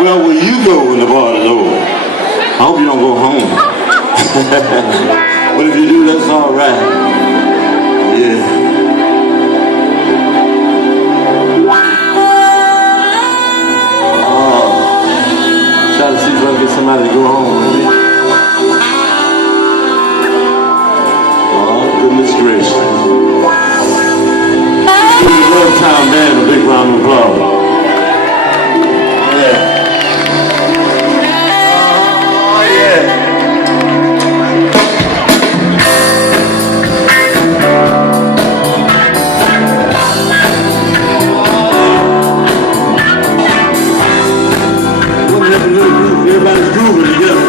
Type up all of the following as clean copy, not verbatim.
Well, where you go when the party's over? I hope you don't go home. But if you do, that's all right. Yeah. Try to see if I can get somebody to go home with me. Oh, goodness gracious. Give the Love Town Band a big round of applause. Yeah. Oh, yeah. Everybody's grooving together.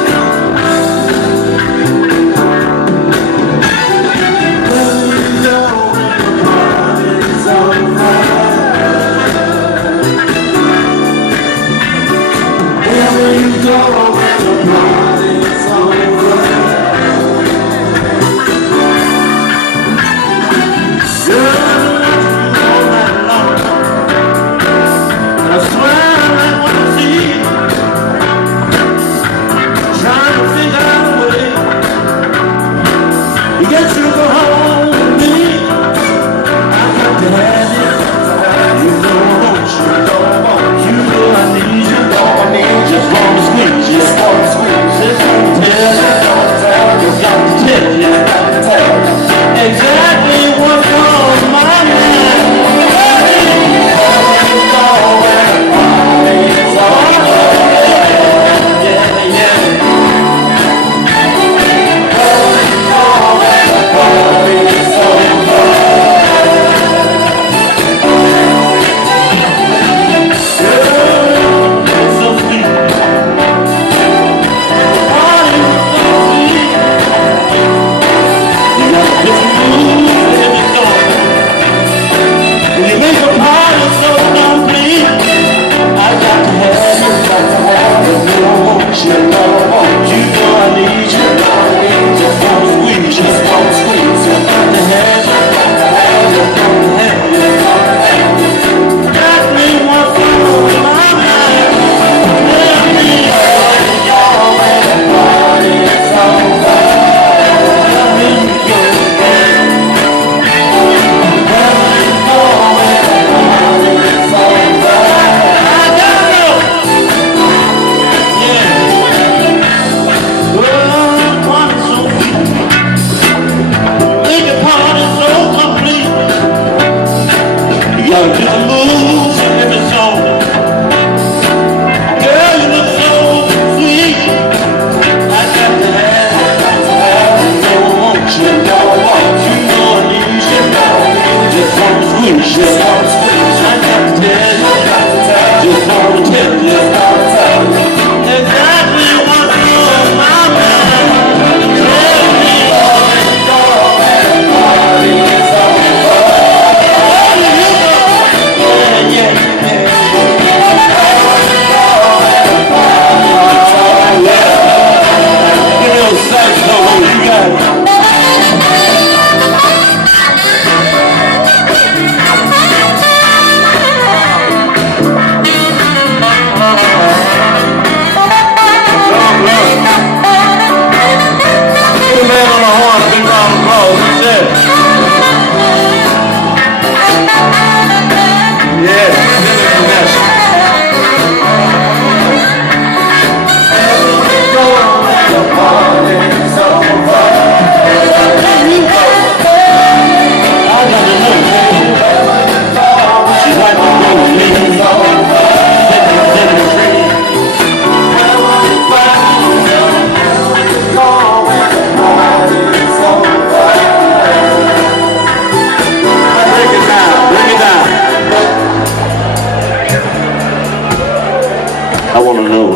I want to know,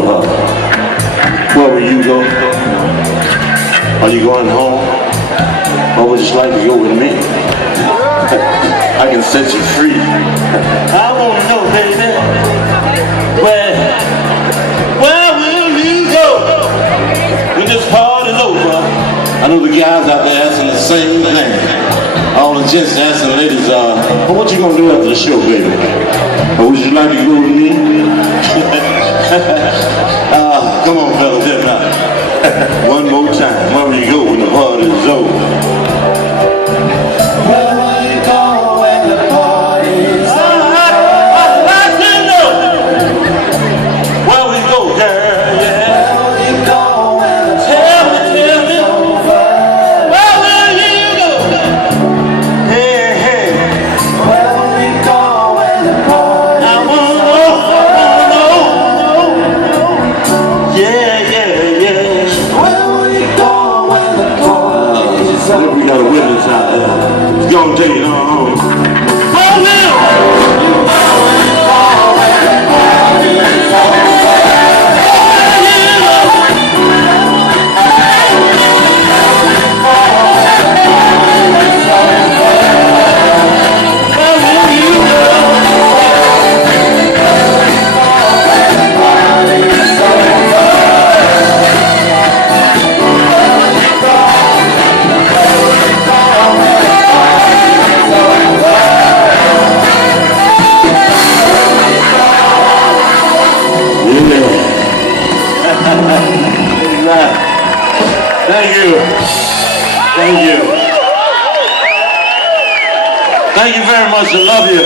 where will you go? Are you going home? Or would you like to go with me? I can set you free. I want to know, baby, where will you go when this party's over? I know the guys out there asking the same thing. All the gents asking the ladies, what you gonna do after the show, baby? Or would you like to go with me? Come on, fellas, just now. One more time. Where will you go when the party is over? Where will you go when the party is over? Where will you go, girl? Yeah. Where will you go when the party is over? Where will you go? Hey, hey. Where will you go when the party is over? We got a witness out there. It's gonna take it on home. Oh, Thank you. Thank you. Thank you very much. I love you.